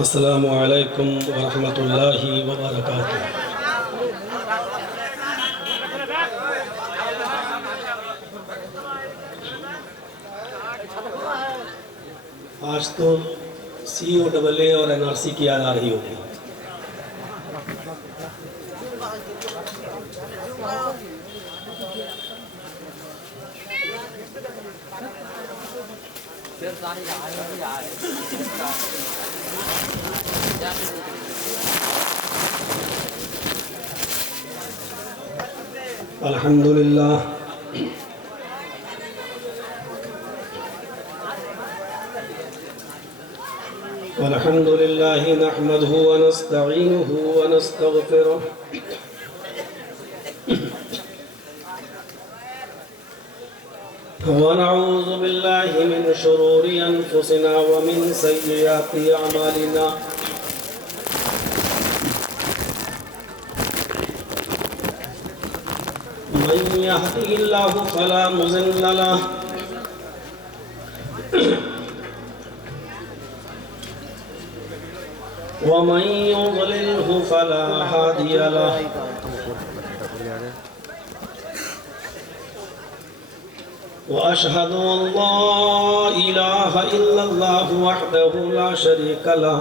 السلام علیکم ورحمۃ اللہ وبرکاتہ۔ آج تو COAA اور NRC کی یاد آ رہی ہوگی۔ الحمدللہ والحمدللہ نحمده ونستعینه ونستغفره ونعوذ باللہ من شرور انفسنا ومن سیئات اعمالنا من يهده الله فلا مضل له ومن يضلله فلا هادي له وأشهد أن لا إله إلا الله وحده لا شريك له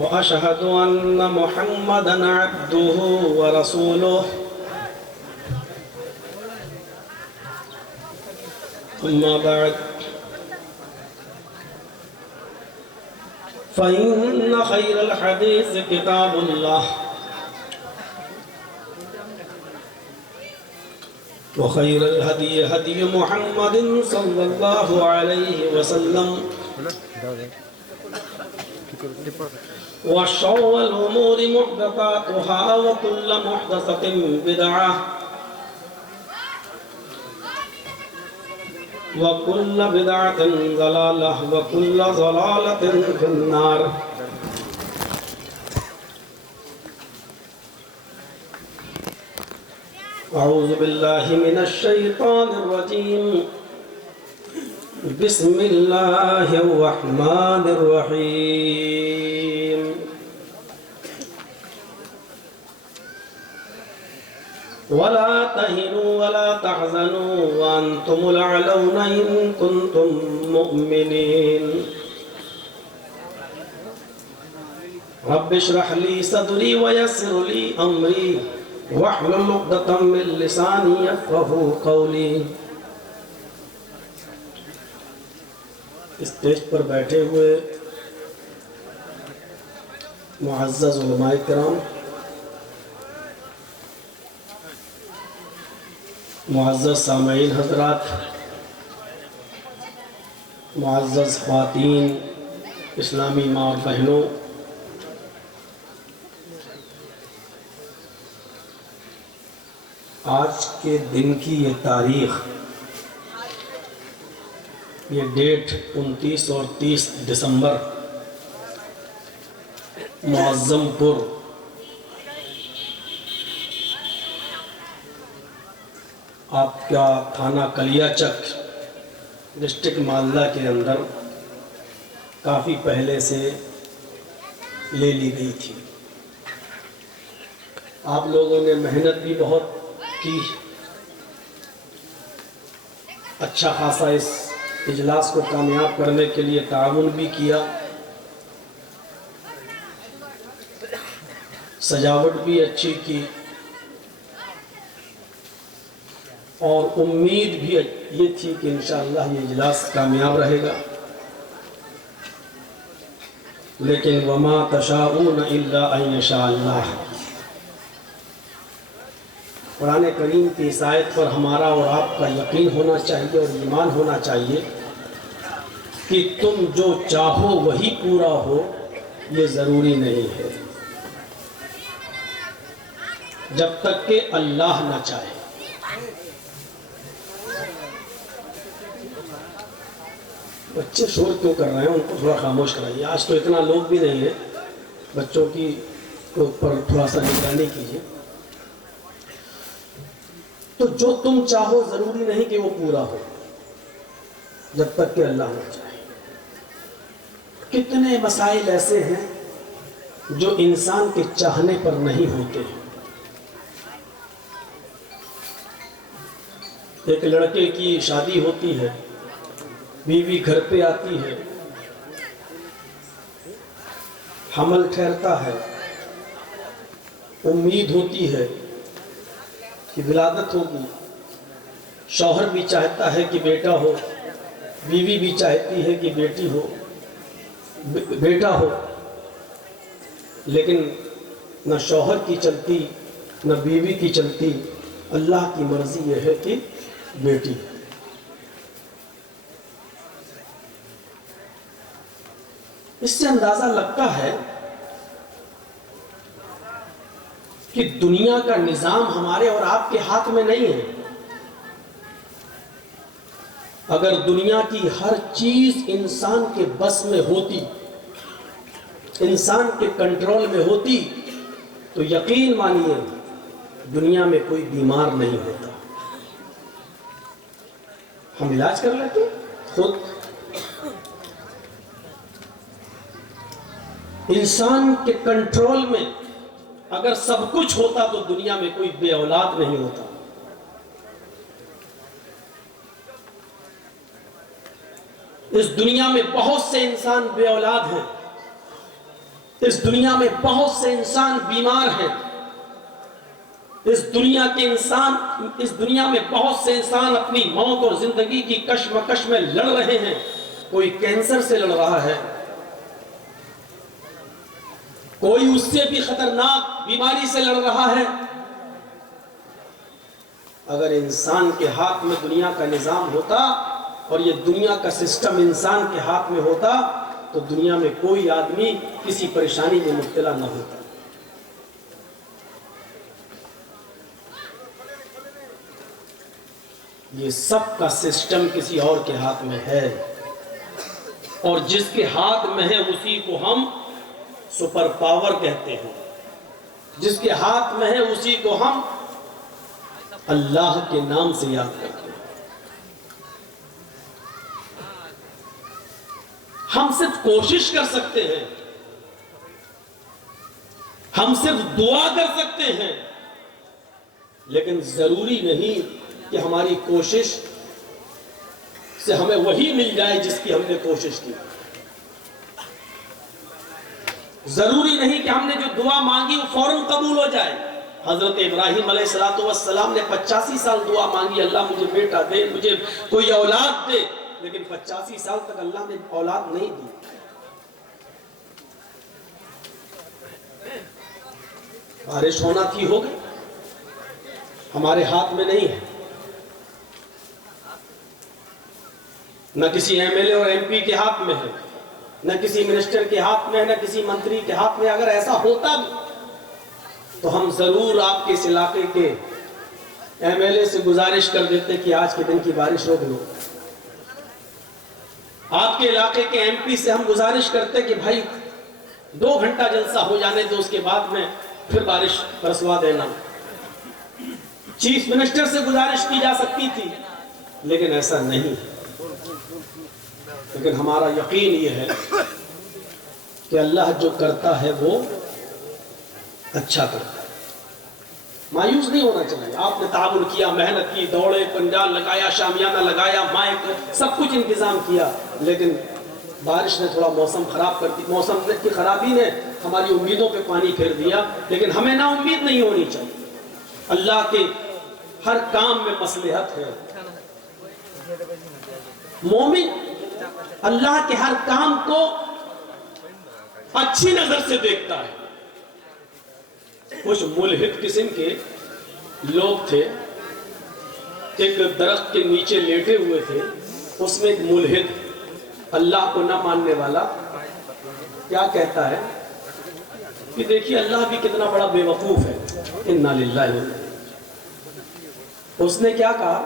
وأشهد أن محمدًا عبده ورسوله أما بعد فإن خير الحديث كتاب الله وخير الهدي هدي محمد صلى الله عليه وسلم وشر الأمور محدثاتها وكل محدثة بدعة وكل بدعة ضلالة وكل ضلالة في النار۔ أعوذ بالله من الشيطان الرجيم، بسم الله الرحمن الرحيم۔ ولا تهنوا ولا تحزنوا وأنتم الأعلون إن كنتم مؤمنين۔ رب اشرح لي صدري ويسر لي أمري واحلل عقدة من لساني يفقهوا قولي۔ اسٹیج پر بیٹھے ہوئے معزز علماء کرام، معزز سامعین حضرات، معزز خواتین، اسلامی ماں اور بہنوں، آج کے دن کی یہ تاریخ، یہ ڈیٹ 29 اور 30 دسمبر معظم پور آپ کا تھانہ کلیا چک ڈسٹرکٹ مالدہ کے اندر کافی پہلے سے لے لی گئی تھی۔ آپ لوگوں نے محنت بھی بہت کی، اچھا خاصا اس اجلاس کو کامیاب کرنے کے لیے تعاون بھی کیا، سجاوٹ بھی اچھی کی، اور امید بھی یہ تھی کہ انشاءاللہ یہ اجلاس کامیاب رہے گا۔ لیکن وما تشاءون الا ان یشاء اللہ، قرآن کریم کی اس آیت پر ہمارا اور آپ کا یقین ہونا چاہیے اور ایمان ہونا چاہیے کہ تم جو چاہو وہی پورا ہو، یہ ضروری نہیں ہے جب تک کہ اللہ نہ چاہے۔ بچے شور کیوں کر رہے ہیں؟ ان کو تھوڑا خاموش کرائیے، آج تو اتنا لوگ بھی نہیں ہیں، بچوں کی اوپر تھوڑا سا نگرانی کیجیے۔ تو جو تم چاہو ضروری نہیں کہ وہ پورا ہو، جب تک کہ اللہ نہ چاہے۔ کتنے مسائل ایسے ہیں جو انسان کے چاہنے پر نہیں ہوتے ہیں۔ ایک لڑکے کی شادی ہوتی ہے، بیوی گھر پہ آتی ہے، حمل ٹھہرتا ہے، امید ہوتی ہے کہ ولادت ہوگی، شوہر بھی چاہتا ہے کہ بیٹا ہو، بیوی بھی چاہتی ہے کہ بیٹی ہو، بیٹا ہو، لیکن نہ شوہر کی چلتی نہ بیوی کی چلتی، اللہ کی مرضی یہ ہے کہ بیٹی۔ اس سے اندازہ لگتا ہے کہ دنیا کا نظام ہمارے اور آپ کے ہاتھ میں نہیں ہے۔ اگر دنیا کی ہر چیز انسان کے بس میں ہوتی، انسان کے کنٹرول میں ہوتی، تو یقین مانیے دنیا میں کوئی بیمار نہیں ہوتا۔ ہم علاج کر لیتے خود۔ انسان کے کنٹرول میں اگر سب کچھ ہوتا تو دنیا میں کوئی بے اولاد نہیں ہوتا۔ اس دنیا میں بہت سے انسان بے اولاد ہیں، اس دنیا میں بہت سے انسان بیمار ہیں، اس دنیا میں بہت سے انسان اپنی موت اور زندگی کی کشمکش میں لڑ رہے ہیں۔ کوئی کینسر سے لڑ رہا ہے، کوئی اس سے بھی خطرناک بیماری سے لڑ رہا ہے۔ اگر انسان کے ہاتھ میں دنیا کا نظام ہوتا اور یہ دنیا کا سسٹم انسان کے ہاتھ میں ہوتا تو دنیا میں کوئی آدمی کسی پریشانی میں مبتلا نہ ہوتا۔ یہ سب کا سسٹم کسی اور کے ہاتھ میں ہے، اور جس کے ہاتھ میں ہے اسی کو ہم سپر پاور کہتے ہیں، جس کے ہاتھ میں ہے اسی کو ہم اللہ کے نام سے یاد کرتے ہیں۔ ہم صرف کوشش کر سکتے ہیں، ہم صرف دعا کر سکتے ہیں، لیکن ضروری نہیں کہ ہماری کوشش سے ہمیں وہی مل جائے جس کی ہم نے کوشش کی۔ ضروری نہیں کہ ہم نے جو دعا مانگی وہ فوراً قبول ہو جائے۔ حضرت ابراہیم علیہ السلام نے 85 سال دعا مانگی، اللہ مجھے بیٹا دے، مجھے کوئی اولاد دے، لیکن 85 سال تک اللہ نے اولاد نہیں دی۔ بارش ہونا تھی، ہو گئی، ہمارے ہاتھ میں نہیں ہے۔ نہ کسی ایم ایل اے اور ایم پی کے ہاتھ میں ہے، نہ کسی منسٹر کے ہاتھ میں ہے، نہ کسی منتری کے ہاتھ میں۔ اگر ایسا ہوتا بھی تو ہم ضرور آپ کے اس علاقے کے ایم ایل اے سے گزارش کر دیتے کہ آج کے دن کی بارش روک لو۔ آپ کے علاقے کے ایم پی سے ہم گزارش کرتے کہ بھائی 2 گھنٹہ جلسہ ہو جانے تو اس کے بعد میں پھر بارش برسوا دینا۔ چیف منسٹر سے گزارش کی جا سکتی تھی، لیکن ایسا نہیں ہے۔ لیکن ہمارا یقین یہ ہے کہ اللہ جو کرتا ہے وہ اچھا کرتا ہے۔ مایوس نہیں ہونا چاہیے۔ آپ نے تعاون کیا، محنت کی، دوڑے، پنجال لگایا، شامیانہ لگایا، مائک، سب کچھ انتظام کیا، لیکن بارش نے تھوڑا موسم خراب کر دی۔ موسم کی خرابی نے ہماری امیدوں پہ پانی پھیر دیا، لیکن ہمیں نا امید نہیں ہونی چاہیے۔ اللہ کے ہر کام میں مصلحت ہے۔ مومن اللہ کے ہر کام کو اچھی نظر سے دیکھتا ہے۔ کچھ ملحد قسم کے لوگ تھے، ایک درخت کے نیچے لیٹے ہوئے تھے، اس میں ایک ملحد اللہ کو نہ ماننے والا کیا کہتا ہے کہ دیکھیے اللہ بھی کتنا بڑا بے وقوف ہے، انا للہ و انا الیہ۔ اس نے کیا کہا،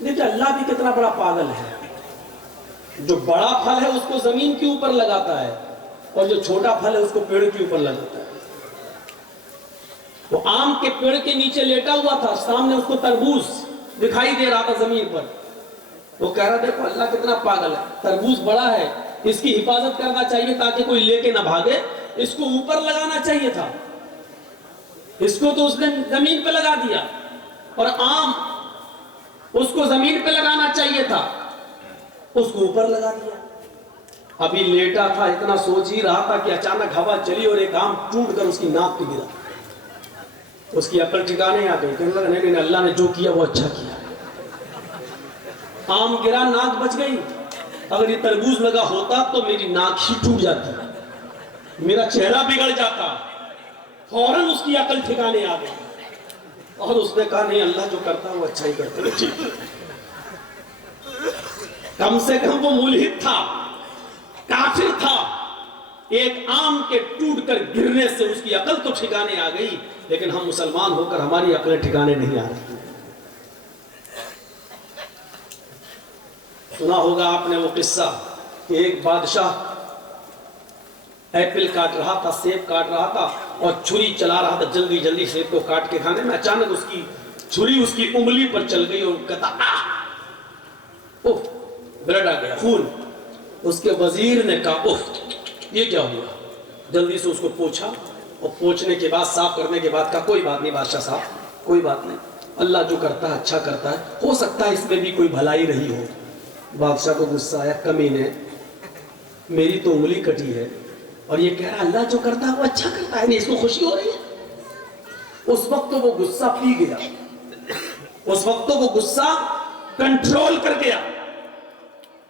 دیکھیے اللہ بھی کتنا بڑا پاگل ہے، جو بڑا پھل ہے اس کو زمین کے اوپر لگاتا ہے اور جو چھوٹا پھل ہے اس کو پیڑ کے اوپر لگاتا ہے۔ وہ آم کے پیڑ کے نیچے لیٹا ہوا تھا، سامنے اس کو تربوز دکھائی دے رہا تھا زمین پر، وہ کہہ رہا دیکھو اللہ کتنا پاگل ہے، تربوز بڑا ہے، اس کی حفاظت کرنا چاہیے تاکہ کوئی لے کے نہ بھاگے، اس کو اوپر لگانا چاہیے تھا، اس کو تو اس نے زمین پہ لگا دیا، اور آم اس کو زمین پہ لگانا چاہیے تھا، اس کو اوپر لگا دیا۔ ابھی لیٹا تھا، اتنا سوچ ہی رہا تھا کہ اچانک ہوا چلی اور ایک آم ٹوٹ کر اس کی ناک پہ گرا۔ اس کی عقل ٹھکانے آ گئی، کہنے لگا نہیں، اللہ نے جو کیا وہ اچھا کیا۔ آم گرا، ناک بچ گئی۔ اگر یہ تربوز لگا ہوتا تو میری ناک ہی ٹوٹ جاتی، میرا چہرہ بگڑ جاتا۔ فوراً اس کی عقل ٹھکانے آ گئی اور اس نے کہا نہیں، اللہ جو کرتا ہے وہ اچھا ہی کرتا ہے۔ کم سے کم وہ ملحد تھا، کافر تھا، ایک آم کے ٹوٹ کر گرنے سے اس کی عقل تو ٹھکانے آ گئی، لیکن ہم مسلمان ہو کر ہماری عقلیں ٹھکانے نہیں آ رہی۔ سنا ہوگا آپ نے وہ قصہ کہ ایک بادشاہ ایپل کاٹ رہا تھا، سیب کاٹ رہا تھا، اور چھری چلا رہا تھا جلدی جلدی سیب کو کاٹ کے کھانے میں، اچانک اس کی چھری اس کی انگلی پر چل گئی اور کہتا اوہ، بلڈ آ گیا، خون۔ اس کے وزیر نے کہا اوہ یہ کیا ہوا؟ جلدی سے اس کو پوچھا، اور پوچھنے کے بعد صاف کرنے کے بعد کہا کوئی بات نہیں بادشاہ صاحب، کوئی بات نہیں، اللہ جو کرتا ہے اچھا کرتا ہے، ہو سکتا ہے اس میں بھی کوئی بھلائی رہی ہو۔ بادشاہ کو غصہ آیا، کمینے، میری تو انگلی کٹی ہے اور یہ کہہ رہا اللہ جو کرتا ہے وہ اچھا کرتا ہے، نہیں اس کو خوشی ہو رہی ہے۔ اس وقت تو وہ غصہ پی گیا، اس وقت تو وہ غصہ کنٹرول کر گیا،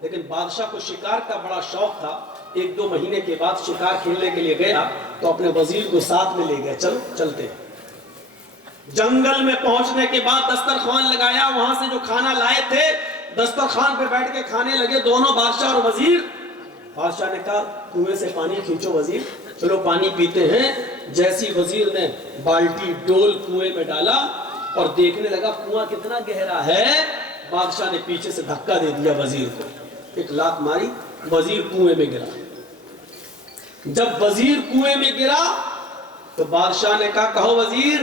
لیکن بادشاہ کو شکار کا بڑا شوق تھا۔ ایک دو مہینے کے بعد شکار کھیلنے کے لیے گیا تو اپنے وزیر کو ساتھ میں لے گیا، چلو چلتے۔ جنگل میں پہنچنے کے بعد دسترخوان لگایا، وہاں سے جو کھانا لائے تھے دسترخوان پہ بیٹھ کے کھانے لگے دونوں، بادشاہ اور وزیر۔ بادشاہ نے کہا کنویں سے پانی کھینچو وزیر، چلو پانی پیتے ہیں۔ جیسی وزیر نے بالٹی ڈول کنویں میں ڈالا اور دیکھنے لگا کنواں کتنا گہرا ہے، بادشاہ نے پیچھے سے دھکا دے دیا وزیر کو، ایک لات ماری، وزیر کنویں میں گرا۔ جب وزیر کنویں میں گرا تو بادشاہ نے کہا کہو وزیر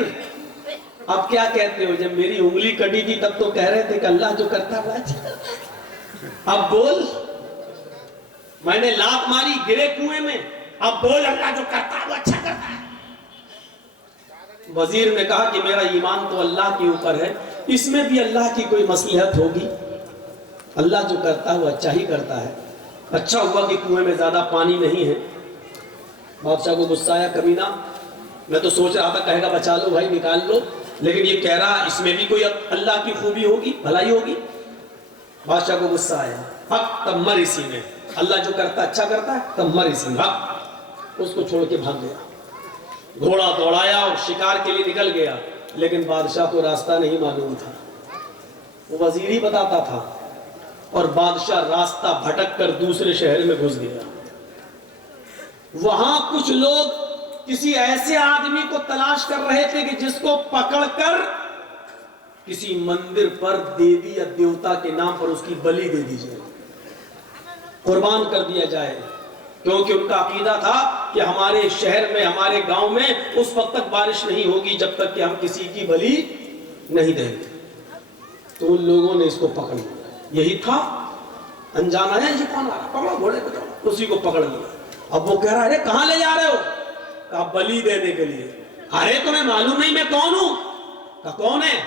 اب کیا کہتے ہو؟ جب میری انگلی کٹی تھی تب تو کہہ رہے تھے کہ اللہ جو کرتا ہے وہ اچھا کرتا ہے، اب بول، میں نے لات ماری گرے کنویں میں، اب بول اللہ جو کرتا ہے وہ اچھا کرتا ہے۔ وزیر نے کہا کہ میرا ایمان تو اللہ کے اوپر ہے، اس میں بھی اللہ کی کوئی مصلحت ہوگی، اللہ جو کرتا ہے وہ اچھا ہی کرتا ہے، اچھا ہوا کہ کنویں میں زیادہ پانی نہیں ہے۔ بادشاہ کو غصہ آیا، کمینہ، میں تو سوچ رہا تھا کہے گا بچا لو بھائی نکال لو، لیکن یہ کہہ رہا اس میں بھی کوئی اللہ کی خوبی ہوگی، بھلائی ہوگی۔ بادشاہ کو غصہ آیا، حق تب مر اسی میں، اللہ جو کرتا اچھا کرتا ہے تب مر اسی میں، حق۔ اس کو چھوڑ کے بھاگ گیا، گھوڑا دوڑایا اور شکار کے لیے نکل گیا، لیکن بادشاہ کو راستہ نہیں معلوم تھا، وہ وزیر ہی بتاتا تھا، اور بادشاہ راستہ بھٹک کر دوسرے شہر میں گھس گیا۔ وہاں کچھ لوگ کسی ایسے آدمی کو تلاش کر رہے تھے کہ جس کو پکڑ کر کسی مندر پر دیوی یا دیوتا کے نام پر اس کی بلی دے دی جائے، قربان کر دیا جائے، کیونکہ ان کا عقیدہ تھا کہ ہمارے شہر میں ہمارے گاؤں میں اس وقت تک بارش نہیں ہوگی جب تک کہ ہم کسی کی بلی نہیں دیں گے۔ تو ان لوگوں نے اس کو پکڑ لیا، یہی تھا انجانا ہے، یہ کون آ رہا، پکڑو گھوڑے کو، اسی کو پکڑ لیا۔ اب وہ کہہ رہا ہے کہاں لے جا رہے ہو؟ کہا بلی دینے کے لیے۔ ارے تمہیں معلوم نہیں میں کون ہوں؟ کہا کون ہے؟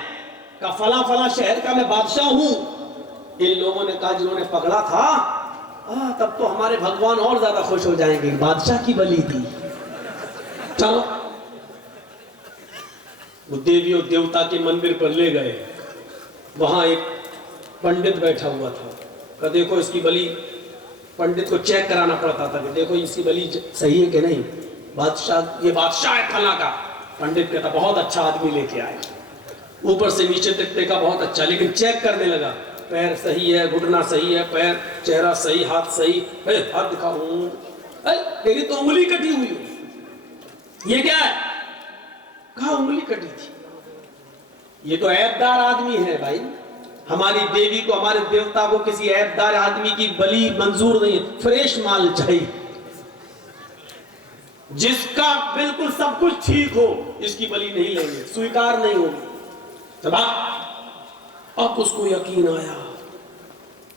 کہا فلاں فلاں شہر کا میں بادشاہ ہوں۔ ان لوگوں نے کہا جنہوں نے پکڑا تھا تب تو ہمارے بھگوان اور زیادہ خوش ہو جائیں گے، بادشاہ کی بلی دی، چلو۔ وہ دیوی اور دیوتا کے مندر پر لے گئے، وہاں ایک پنڈت بیٹھا ہوا تھا، کہا دیکھو اس کی بلی، پنڈت کو چیک کرانا پڑتا تھا کہ دیکھو اس کی بلی صحیح ہے کہ نہیں، بادشاہ یہ بادشاہ ہے فلاں کا، پنڈت کہتا بہت اچھا آدمی لے کے آئے، اوپر سے نیچے تک دیکھا بہت اچھا، لیکن چیک کرنے لگا، پیر صحیح ہے، گھٹنا صحیح ہے، پیر، چہرہ صحیح، ہاتھ صحیح، ہاتھ دکھاؤں، تیری تو انگلی کٹی ہوئی ہے، یہ کیا ہے؟ کہا انگلی کٹی تھی۔ یہ تو عیب دار آدمی ہے بھائی، ہماری دیوی کو، ہمارے دیوتا کو کسی عیب دار آدمی کی بلی منظور نہیں ہے، فریش مال چاہیے، جس کا بالکل سب کچھ ٹھیک ہو، اس کی بلی نہیں لیں گے، سویکار نہیں ہوگی۔ اب اس کو یقین آیا